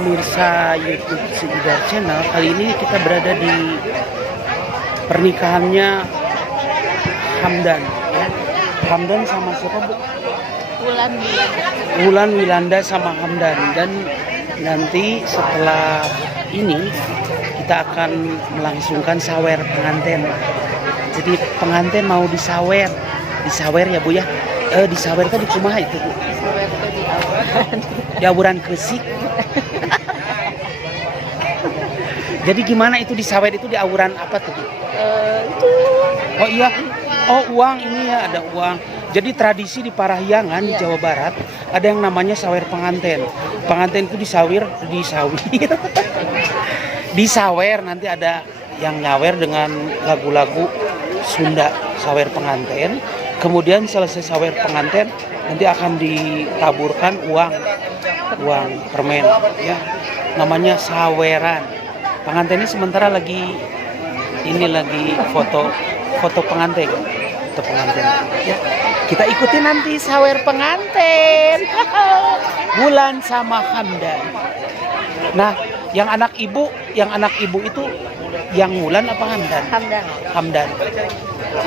pemirsa YouTube Cedar Channel. Kali ini kita berada di pernikahannya Hamdan, ya. Hamdan sama siapa, Bu? Wulan Wilanda sama Hamdan. Dan nanti setelah ini kita akan melangsungkan sawer pengantin. Jadi pengantin mau disawer ya, Bu ya. Disawer kan di kumaha itu, Bu? Di awuran Kresik. Jadi gimana itu disawer itu di awuran apa tuh, Bu? Oh iya. Oh, uang ini ya, ada uang. Jadi tradisi di Parahyangan di Jawa Barat ada yang namanya sawer pengantin. Pengantin itu disawer, nanti ada yang nyawer dengan lagu-lagu Sunda, sawer pengantin. Kemudian selesai sawer pengantin nanti akan ditaburkan uang permen, ya. Namanya saweran. Pengantinnya sementara lagi foto pengantin. Ya. Kita ikuti nanti sawer pengantin. Wulan sama Hamdan. Nah, yang anak ibu itu yang Wulan apa Hamdan? Hamdan.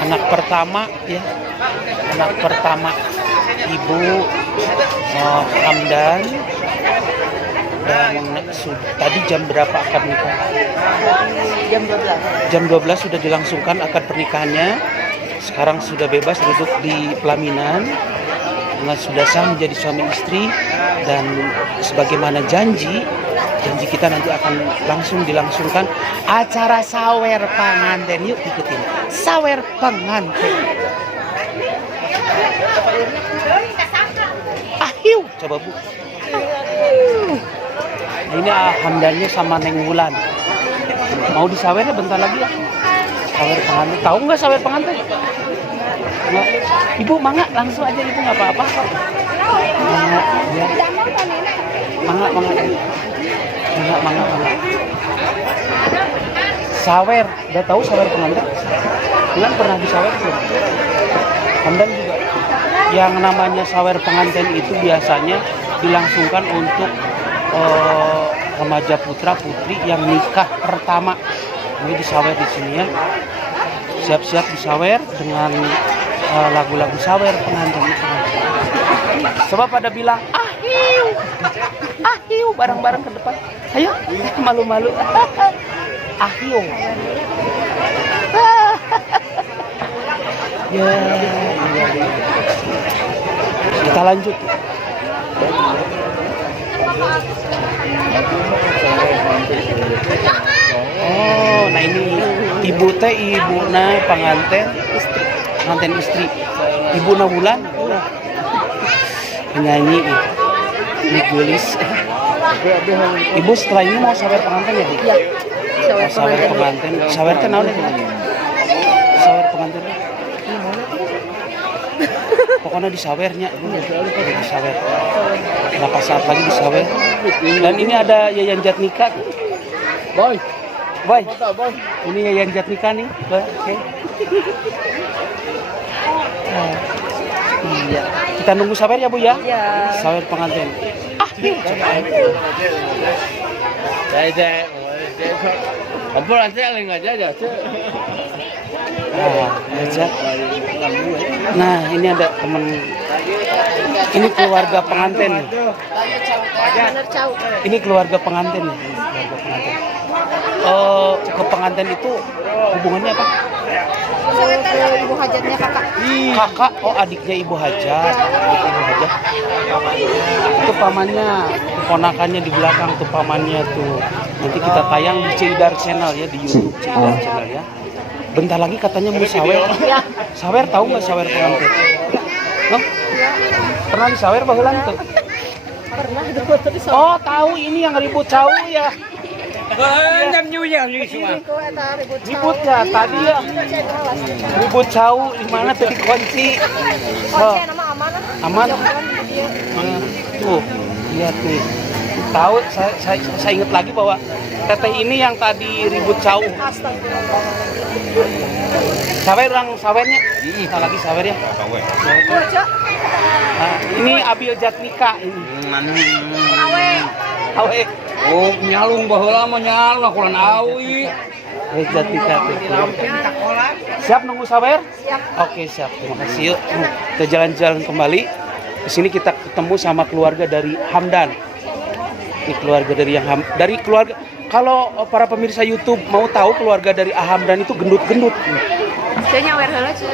Anak pertama ya. Anak pertama ibu Hamdan. Dan tadi jam berapa akad nikah? Jam 12 sudah dilangsungkan akad pernikahannya. Sekarang sudah bebas duduk di pelaminan dengan sudah sah menjadi suami istri. Dan sebagaimana janji kita nanti akan langsung dilangsungkan acara sawer pengantin. Yuk ikutin sawer pengantin. Ahiu, coba, Bu. Nah, ini Hamdannya sama Neng Wulan. Mau disawernya bentar lagi ya. Sawer pengantin. Tahu nggak sawer pengantin? Nggak. Ibu, mangga langsung aja, Ibu, nggak apa-apa kok. Mangga, ya. Mangga. Sawer, udah tahu sawer pengantin? Bulan pernah disawer belum? Hamdan juga. Yang namanya sawer pengantin itu biasanya dilangsungkan untuk remaja putra putri yang nikah pertama. Ini disawer di sini ya. Siap-siap disawer dengan lagu-lagu sawer pengantin. Coba pada bilang ahiu bareng-bareng ke depan. Ayo, malu-malu. Ahiu. Ya. Kita lanjut. Oh, nah ini ibu pengantin istri. Ibu Wulan penyanyi Gulis. Ibu setelah ini mau sawer pengantin ya, Bu? Iya. Sawer pengantin. Sawer teh naon ya? Sawer pengantin. Pokoknya disawernya, disawer. Berapa saat lagi disawer. Dan ini ada Yayan Jatnika. Boy. Ini Yayan Jatnika nih. Oke. Iya. Kita nunggu sawer ya, Bu ya? Iya. Sawer pengantin. Nah, ini ada teman. Ini keluarga pengantin. Ini keluarga pengantin. Ke pengantin itu hubungannya apa? Ibu hajatnya kakak. Kakak, adiknya Ibu Hajat. Itu pamannya, ponakannya di belakang tuh pamannya tuh. Nanti kita tayang di Cedar Channel ya, di YouTube Cedar Channel ya. Bentar lagi katanya mau sawer. Sawer, tahu nggak sawer pengantin? No? Pernah disawer baheula tuh? Pernah. Oh, tahu ini yang ribut cau ya. Ribut ya tadi ya. Ribut cau di mana tadi kunci. Oh. Aman. Tuh, lihat nih. Tahu saya ingat lagi bahwa teteh ini yang tadi ribut cau. Sawernya. Kita lagi sawer ya. Nah, ini Abil Jatnika ini. Awe. Oh, nyalung baheula mah nyalung akuran awi. Jati Tati. Siap nunggu sawer? Siap. Oke, siap. Terima kasih. Yuk, kita jalan-jalan kembali. Di sini kita ketemu sama keluarga dari Hamdan. Ini keluarga dari dari keluarga. Kalau para pemirsa YouTube mau tahu keluarga dari Hamdan itu gendut-gendut. Kayaknya aware heula, Ce.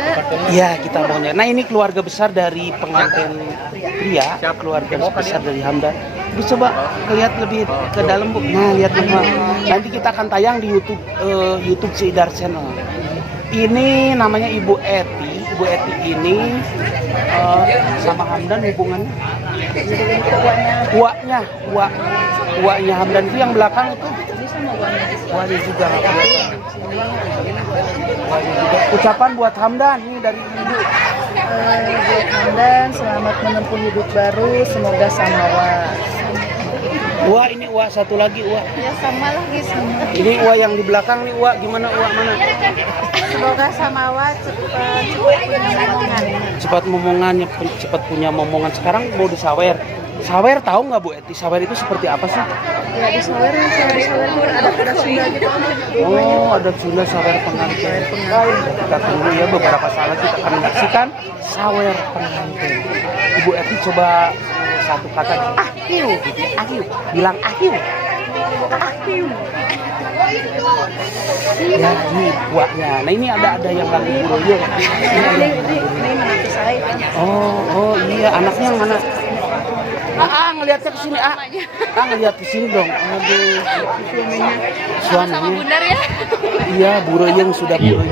Iya, kita maunya. Nah, ini keluarga besar dari pengantin pria, keluarga besar dari Hamdan. Bu, coba lihat lebih ke dalam, Bu. Nah, lihat semua. Nanti kita akan tayang di YouTube YouTube Cidar Channel. Ini namanya Ibu Eti. Ibu Eti ini sama Hamdan hubungannya. Uaknya Hamdan itu yang belakang itu. Uaknya juga. Ucapan buat Hamdan ini dari Ibu. Buat Hamdan, selamat menempuh hidup baru, semoga samawa. Wah, ini Wah satu lagi Wah. Ya sama lagi sama. Ini Wah yang di belakang nih Wah, gimana Wah mana? Semoga samawa cepat punya momongan. Cepat punya momongan. Sekarang mau disawer. Sawer tahu nggak Bu Eti? Sawer itu seperti apa sih? Ya di sawer ada Sunda gitu. Oh, ada Sunda sawer pengantin. Kita tunggu ya beberapa saat kita akan menyaksikan sawer pengantin. Ibu Eti coba satu kata ahiu gitu. Ahiu. Bilang ahiu. Ahiu. Ya, ini buahnya. Nah, ini ada yang lagi buroyo. Ini menantu saya. Oh iya, anaknya yang mana? Ngelihatnya ke sini, ngelihat ke sini dong. Aduh. Suaminya. Bundar ya. Iya, buroyo yang sudah buroyo.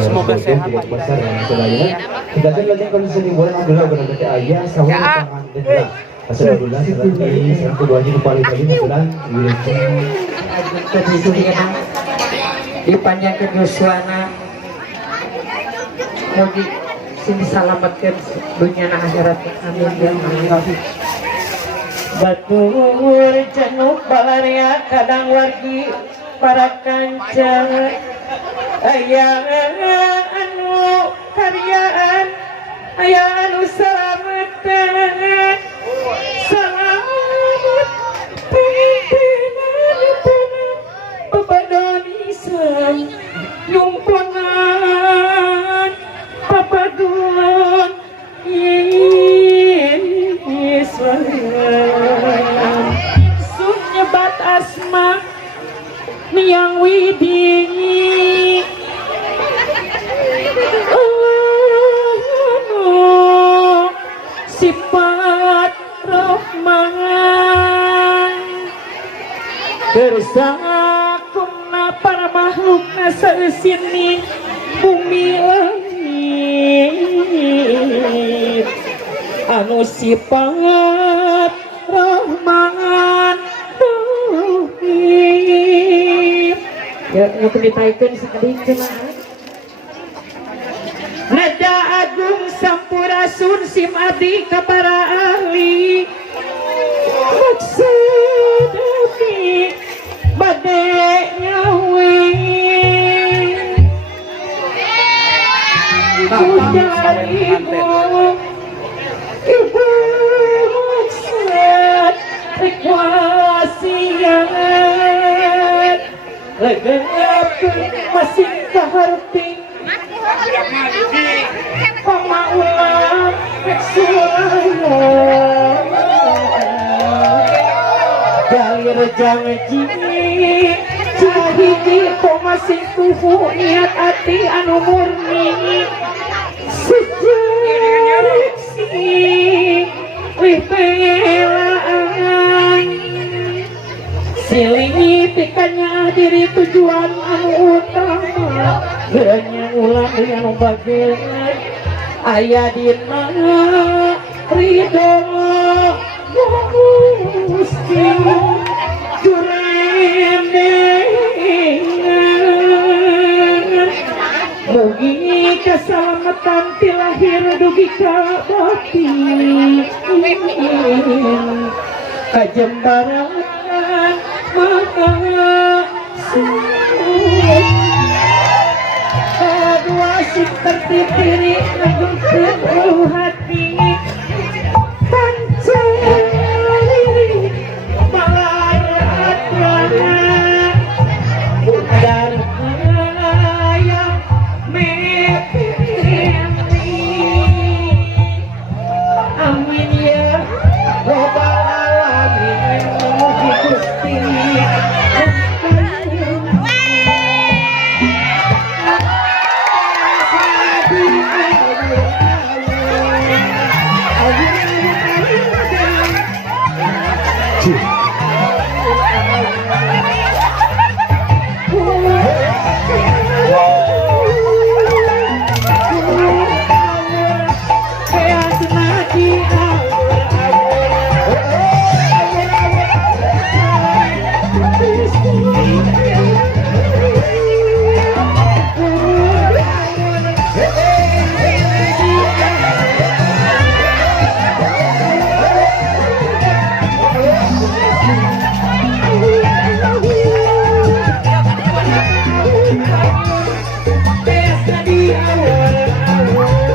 Semoga sehat. dipanjangkan Yoswana mugi sini salamatkan dunia na akhirat amin ya Allah. Batur januk balaria kadang wargi para kanca aya anu karyaan aya anu salametan salamet pimpinan babadoni sang nyumponan papadulon Islam sun nyebat asma yang widini sifat Rahman bersakumna para makhluk sini bumi langit anu sifat Rahman Rahim ya nyukritaikeun sakadikeun nada agung sampurasun sim abdi ka para ahli maksud abdi bade nyawe ibu maksud rekwasiat legenakeun masing kaharti pamaulah suraya galir janji cahiji masing tuhu niat hati anu murni sejarah si wipelaan silingi pikanya diri tujuan anu utama geranya ulang dengan bagian ayah dina ridho Gusti jurendengan mugi keselamatan ti lahir dugi ka batin kajembaran maka kedua sing tertipiri nanggung hati pancen Jadi awal-awal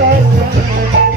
Ayah